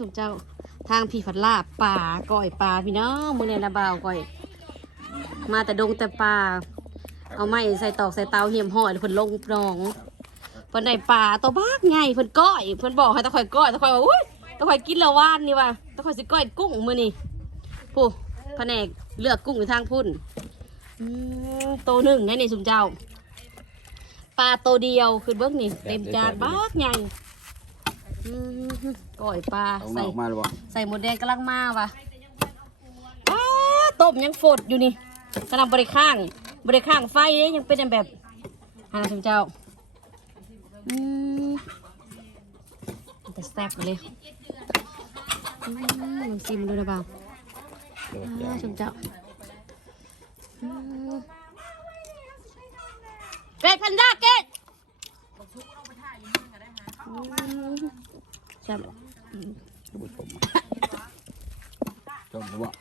สุมเจ้าทางพี่ผัดลาบป่าก้อยปลาพี่น้องมื้อนี้นะบ่าวก้อย มาแต่ดงแต่ป่า เอาไม้ใส่ตอกใส่เตาเหี่ยมห่อยเพิ่นลงหนองเพิ่นได้ปลาตัวบากไงเพิ่นก้อยเพิ่นบอกให้ตะข่อยก้อยตะข่อยว่าอุ้ยตะข่อยกินล้ววานนี่ว่ะตะข่อยสิก้อยกุ้งมือนี้ผู้แผนกเลือกกุ้งอยู่ทางพุ่นอืมโตหนึ่งไงนี่สุมเจ้าปลาโตเดียวคือเบิ้งนี่เต็มจานบ้ากใหญ่ อืมก้อยปลาเอาหนใส่ออกมาหรือเปล่าใส่หมดแดงกำลังมาว่ะอ้าต้มยังฝดอยู่นี่กำลังบริข้างบริข้างไฟเด้ยังเป็นแบบฮานาทุมเจ้าอืมแต่แซ่บเลยอืมซิมดูนะเปล่าอ่าทุมเจ้าอืมเกดพันดาเกดอืม แซ่บท่านผู้ชมชมหรือเปล่า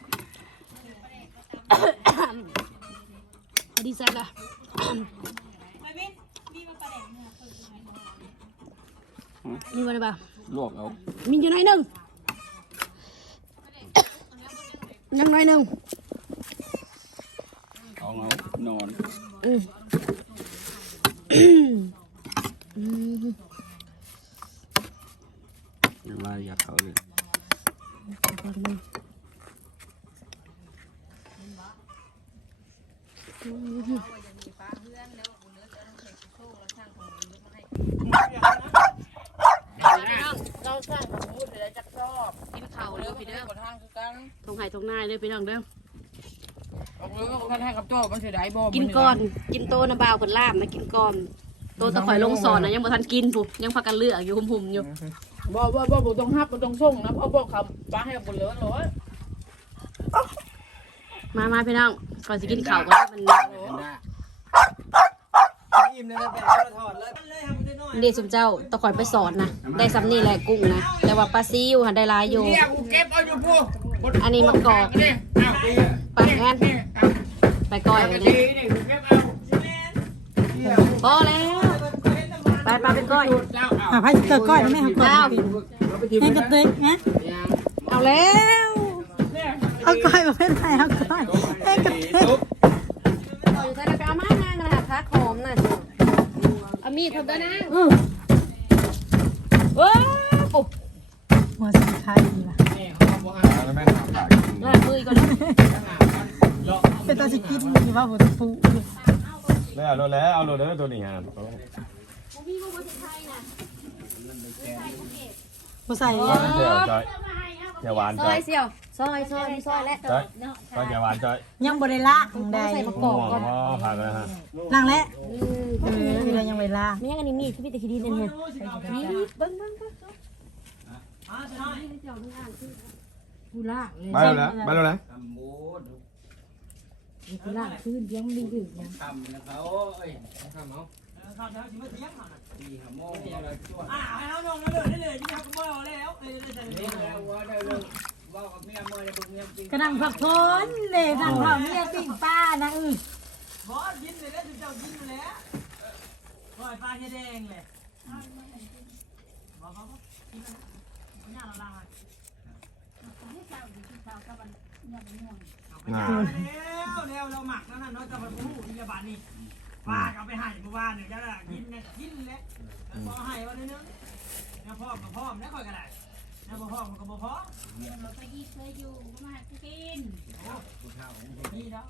ดีแซ่บละมีวันอะไรบ้างลวกเอามีอยู่ไหนหนึ่งยังไหนหนึ่งเอาเอานอนอืม อย่างไรอยากเขาเลยเราสร้างของมุดเลยจักชอบกินข้าวเด้อพี่เด้อทางคือกันทงไห่ทงหน้าเด้อพี่น้องเด้อออกเลยก็กันให้กับโจ้มันเสียดายบ่กินก่อนกินโตนะบ่าวผลลาบนะกินก่อนโตตะข่อยลงสอนนะยังบ่ทันกินปุ๊ยังพากันเลือกอยู่หุ่มๆอยู่ บ่บ่บ่บ่ต้องฮับบ่ต้องส่งนะเพราะบ่คำป้าให้บ่เหลือเลยมามาพี่น้องก่อนสิกินข้าวก็มันอิ่มเลยนะแต่ก็ถอดเลยเลยทำได้น้อยเดชสุมเจ้าตะข่อยไปสอนนะได้ซ้ำนี่แหละกุ้งนะแต่ว่าปลาซิวหันได้หลายอยู่เนี่ยกูเก็บเอาอยู่พวกอันนี้มะกอกนี่อ้าวปลาแอนไปก้อยไปเลยนี่กูเก็บเอาพอแล้ว ไปปลาไปก้อยเจ้าเอาอะพายเกิดก้อยนะแม่เขาเกิดอ้าวให้กระตึกนะเอาแล้วเอาก้อยมาเป็นไรเอาก้อยให้กระตึกต่ออยู่ใส่ไปเอามาหน้านะพักหอมน่ะเอามีดทำได้นะว้าวปุ๊บหัวสีไทยดีว่ะแล้วแม่ทำปากล้างมือก่อนนะเป็นตาสิกินดีว่าบทปูแล้วเอาแล้วเอาโลเดอร์ตัวนี้ฮะ บ่ใส่เจียวจอยเจียวหวานซจออยยเสี่ยวซอยซอยมีซอยแล้วจอยจอยเจียวหวานจอยยังบ่ได้ล่างใดใส่มะกม่อกวงก่อนอ๋อผ่านแล้วฮะล่างแล้วเออคือเรายังไม่ล่างไม่ยังอันนี้มีดที่พี่ตะคีดีนเนี่ยนี่เบิ้งเบิ้งเบิ้งกูล่างเลยไปแล้วนะไปแล้วนะกูล่างขึ้นยังไม่ถึงยังทำนะเขาเอ้ยทำเอา ทำล้วจิมาเทียมหันดีขโมยอะไรชั่วอ่าให้เอาลงมาเลยได้เลยที่เขาขโมเอาแล้วเอ้ยได้เลยเลยเลยว่าได้เลยว่ากับเมียเมื่อได้บุญเมียจริงกระนังผักพนเลยนั่งเผาเมียปิ้งป้านะอือบอสยินเลยแล้วเจ้ายินอยู่แล้วปล่อยปลาแดงเลยบอกเขากินเนี่ยเราลาอ่าแล้วแล้วเราหมักนั่นน่ะเนาะจะมาพูดอิยาบานี่ ปลากเอาไปให้เมื่อวานเนี่ยจะได้กินเนี่ยกินแล้วพอให้วันนึงนะพ่อกับพ่อแล้วค่อยกันได้นะพ่อมันก็บ่พอนี่เนาะกินแล้ว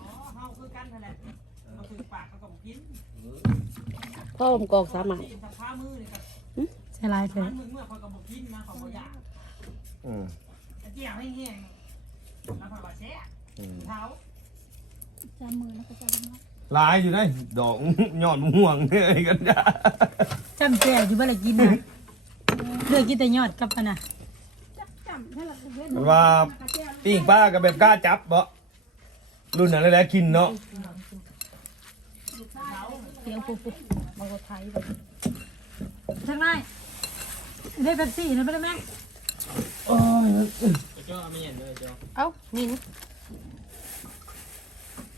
อ๋อเฮาคือกันนั่นแหละเราคือปากก็ต้องกินพ่อผมกอกสามหมัดกินสักผ้ามือเลยครับใช่ลายเถมัอะนมึงเมื่อคนก็บ่กินนะเขาบ่อยากอืมแต่เจียวให้แห้งแล้วพอบ่แซ่อืมเท้า จะมือแล้วก็จะลงมาลายอยู่ได้ดอกยอดมะม่วงเนี่ยกันจ้าจำแจ่อยู่บ่ละกินนะเลือกกินแต่ยอดกับอันน่ะจำถ้าเราเว้นมันว่าปิ้งป้ากับแบบกล้าจับบ่รุ่นนั้นแล้วกินเนาะเดี๋ยวปุ๊บปุ๊บมันก็ไทยไปทางไหนได้เป๊ปซี่นะไม่ได้แม่เอ้านี่นะเอ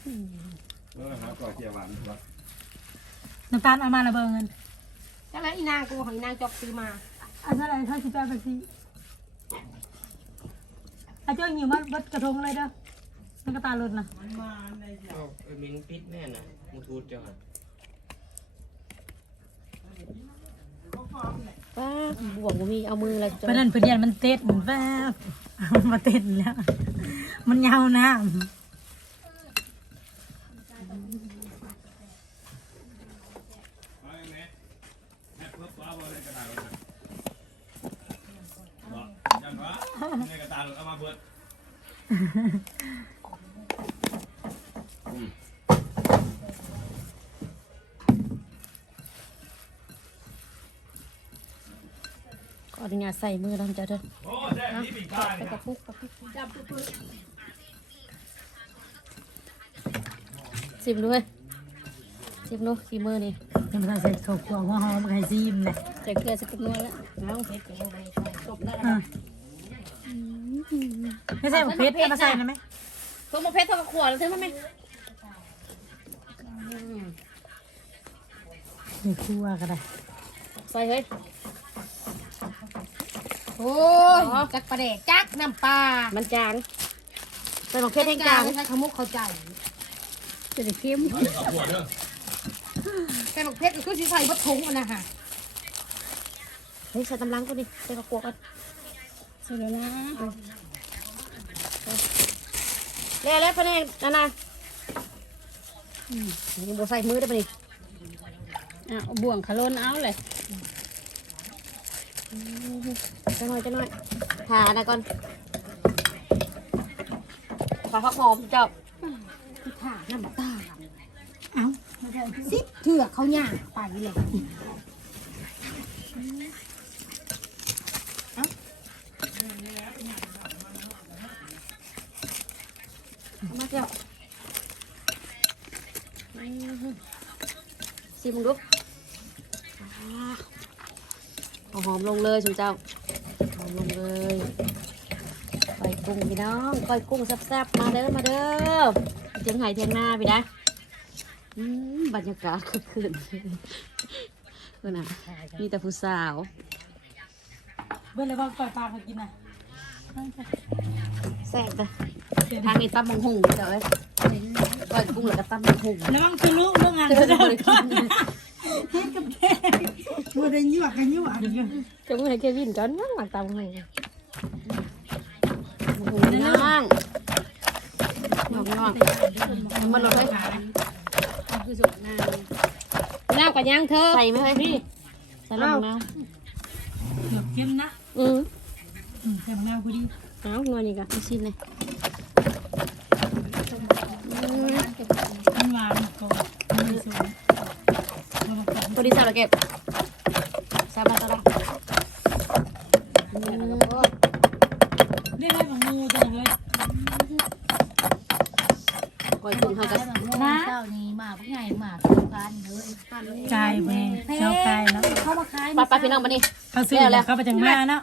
อครับก็เจียวหวานครับน้ำตาลเอามาละเบอร์เงินก็แล้วอีนางกูหอยนางจอกซื้อมาอันเท่าไหร่เท่าสิบแปดสิบอาเจ้าหิวมันบัดกระทงอะไรเด้อมันกระตาหลุดนะมันมาในเสียเอ้าเออมิงปิดแน่น่ะมูทูดจังอะป้าบวกบ่มีเอามืออะไรเพราะนั้นเพื่อนมันเต้นมันแวบมันมาเต้นแล้ว มันยาวน้จังวะ ในกระตาเอามาเบิดก็อนุญาตใส่มือแล้วเจ้าเด้อโอ้แซ่บนี่ปีกป้าไปนี่กระปุกกระปุกจับปุกสิบด้วยสิบนุกขี้มือนี่ำยังไม่ทันเสร็จขบขวหัวหอมไข่ซีมเลยใส่เกลือสักนัวแล้วน้องเผ็ดจบแล้วอะไม่ใช่เพชรเอามาใส่นะไหมตัวมาเผ็ดเท่ากับขวดแล้วใช่ไหมมีคั่วก็ได้ใส่เฮ้ยโอ้ยจักประเดกจักน้ำปลามันจางใส่ของเผ็ดแห้งจางใช้ขมุกเข้าใจจะได้เค็มเอาขวดเด้อแต่บอกเพชรก็คือสิใส่บัดถุงอันนะฮะเฮ้ยใส่ตำลังก็ดิใส่กระปุกกันใส่แล้วนะแล้วแล้วพะเนงนานาอืมยังบ่ใส่มือได้ปะนี่อะบ่วงขลุ่นเอาเลยจะหน่อยจะหน่อยทานะก่อนขอพักหอมเจ้าที่ถ่าน้ำตาลเอ้าสิเถื่อเขาหย่างไปเลย เอามาเจ้าซิมงดูเอาหอมลงเลยสุเจ้าหอมลงเลยก้อยกุ้งพี่น้องก้อยกุ้งแซ่บๆมาเด้อมาเด้อเจียงไห่เทียงหน้าพี่นะอืมบรรยากาศคึกคืนคือน่ะมีแต่ผู้สาวเบิ้ลเลยว่าก่อยปลาเขากินนะแซ่บเลย ทางนี้ตั้มมังหุงเจ้าเอ้ยก้อยกุ้งแล้วก็ตั้มมังหุงระวังคือลูกเรื่องงานเจ้าเจ้าบ่ได้กินเฮ็ดกับแกมัวได้ยั่วกันยั่วกันอยู่จะไม่ให้เควินจอนนั่งหลังตามให้โอ้โหนั่งน้องน้องน้ำมันลดเลยคือสุดงานน้ำกับย่างเธอใส่ไหมเฮ้ยพี่ใส่ลงน้เกือบเข้มนะำอืมอืมใส่มะนาวพอดีเอาหน่วยนี่กะไม่ชินเลย มัวนก่อนมันสวเราบอกก่อนพอดีส่แล้วเก็บใส่มาตลอดเรียกได้ของงูจังเลยก้อยกุ้งเขากับนะเจ้านี่มาพวกใหญ่มาทุกกันเลยกายแม่เจ้ากายแล้วเข้ามาขายไปไปพี่น้องมานี่เขาซื้อแล้วเขาไปจังมาเนาะ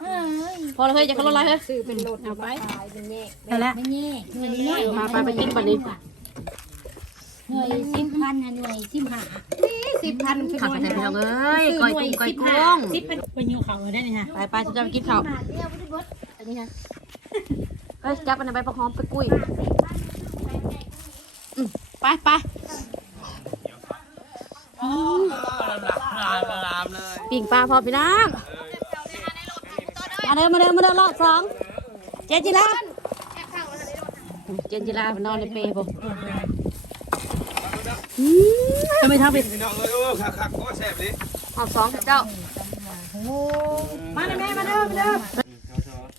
พอแล้วเฮ้ยจะเขาลดไรเฮ้ยซื้อเป็นรถเอาไปแต่ละไม่แย่หน่วยน้ยมาไปไปกินบัดนี้ หน่วยสิบพันนะหน่วยสิบห้าสิบพันคือขับไปไหนพี่น้องเอ้ยก้อยกุ้งก้อยกุ้งซิปเป็นเป็นยูเขาได้นี่ฮะไปไปจะไปกินข้าวมาเดียวไม่ได้บดอันนี้ฮะเอ้ยจับอันนั้นไปประคองไปกุ้ยอืมไปไปลามลามเลยปิ่งปลาพอพี่น้องมาเดินมาเดินมาเดินรอบสองเจนจิราเจนจิราไปนอนในเปรย์ผม จะไม่ทำเป็นพี่น้องเอ้ยโอ้คักๆโอ้แซ่บดิรอบสองเจ้ามาเลยแม่มาเด้อมาเด้อ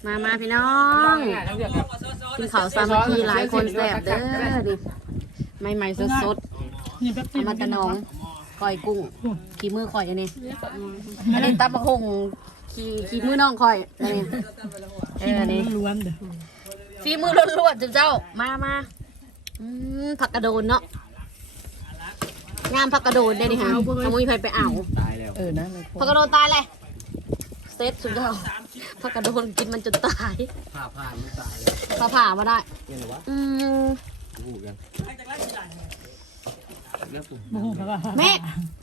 มามาพี่น้องกินข้าวสามัคคีหลายคนแซ่บเด้อดิใหม่ๆสดนี่แป๊บๆเอามาตะนองก้อยกุ้งขี้มือข่อยอันนี้อันนี้ตำบักหงขี้ขี้มือน้องข่อยอันนี้เอออันนี้ล้วนเด้อฝีมือล้วนๆจ้ะเจ้ามามาอืมผักกระโดนเนาะ งามผักกระโดนได้ดิฮะขโมยไผไปเอาตายแล้วเออนะผักกระโดนตายเลยเซตสุดยอดผักกระโดนกินมันจนตายผ่าผ่านมันตายแล้วผ่าผ่ามาได้เนี่ยเหรอวะอืมหูกันแล้วผมโมโหแบบว่าแม่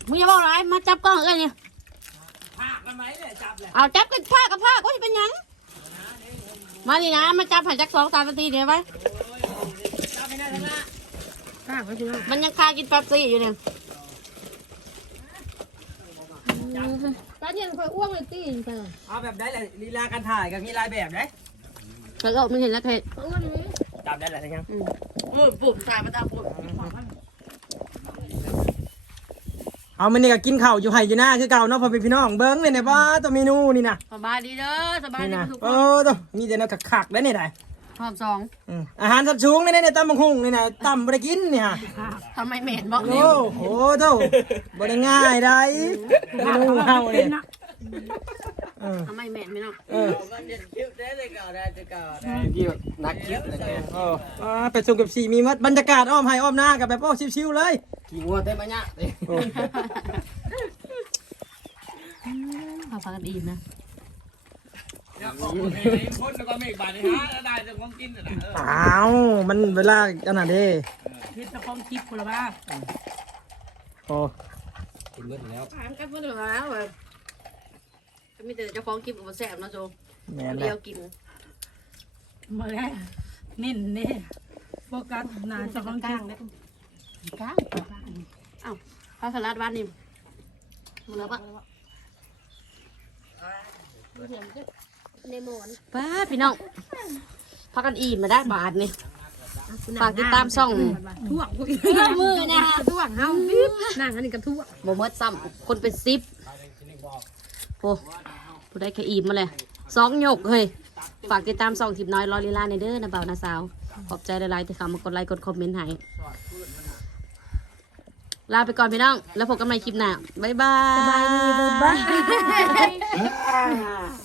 มึงอย่าบอกอะไรมาจับกล้องเอ้ยเนี่ยภาคกันไว้เลยจับเลยเอาจับกันผ้ากับผ้าก็จะเป็นหยังมานี่นะมาจับใหันจักสองสามนาทีเดี๋ยวไว้จับไม่ได้ทั้งนั้นข้าวไว้พี่น้องมันยังคากินแป๊บซี่อยู่เนี่ย ตอนเย็นค่อยอ้วงเลยตีนกันเอาแบบได้เลยลีลาการถ่ายกับมีลายแบบได้แล้วก็มันเห็นแล้วเพจอ้วนนี้จับได้แหละทั้งนั้นปุ่มปุ่มตายมาตาปุ่มเอามันนี่ก็กินข้าวอยู่ไห่อยู่หน้าคือเก่าเนาะพ่อพี่พี่น้องเบิ้งเลยเนี่ยป้าตัวเมนูนี่นะสบายดีเด้อสบายนี่ดีนะทุกคโอ้นตัวมีแต่แนวขักๆแล้วนี่ได้พ ร้อมสองอืมอาหารสัตว์สูงนี่นะเนี่ยตำบักหุ่งนี่นะตำบริกินเนี่ยทำไมเหม็นบอกโอ้โหโตบริง่ายได้เมนูเฮาเนี่ยเออทำไมเหม็นไม่เนาะเออกี่นักคิดเลยเนี่ยโอ้อ่าไปส่งกับสีมีมัดบรรยากาศอ้อมให้อ้อมหน้ากับแบบโอ้ชิวๆเลยขี่งัวเต็มมาเนี่ย โอ้พาพากันอิ่มนะ คนแล้วก็ไม่บาดนี่ฮะได้แต่ของกินน่ะนะเอออ้าวมันเวลาขนาดนี้เฮ็ดเจ้าของคลิปพุ่นละบ้าโอ้กินเบิดแล้วถามกันเพื่อนแล้วแบบก็มีแต่เจ้าของคลิปกับแซ่บนะโจแม่นเดีแล้ยววกินมาแล้วเน้นเน่โฟกัสหนาเจ้าของคลิปก้างข้าวสลัดบ้านนี่มึงแล้วปะ ในหมอนป้าพี่น้องพากันอิ่มมาได้บาทนี่ฝากติดตามช่องท่วงกูอีกมือนะท่วงเฮาบิ๊บนั่งอันนี้ก็ท่วงโมเมดซ้ำคนเป็นซิปโอ้ผู้ได้แค่อิ่มมาเลยสองหยกเฮ้ยฝากติดตามช่องทิปน้อยรอลีลาในเด้อนะเบานะสาว ขอบใจหลายๆที่เข้ามากดไลค์กดคอมเมนต์ให้ลาไปก่อนพี่น้อง แล้วพบกันใหม่คลิปหน้า บ๊ายบายสบายดีบ๊ายบายเอาเลย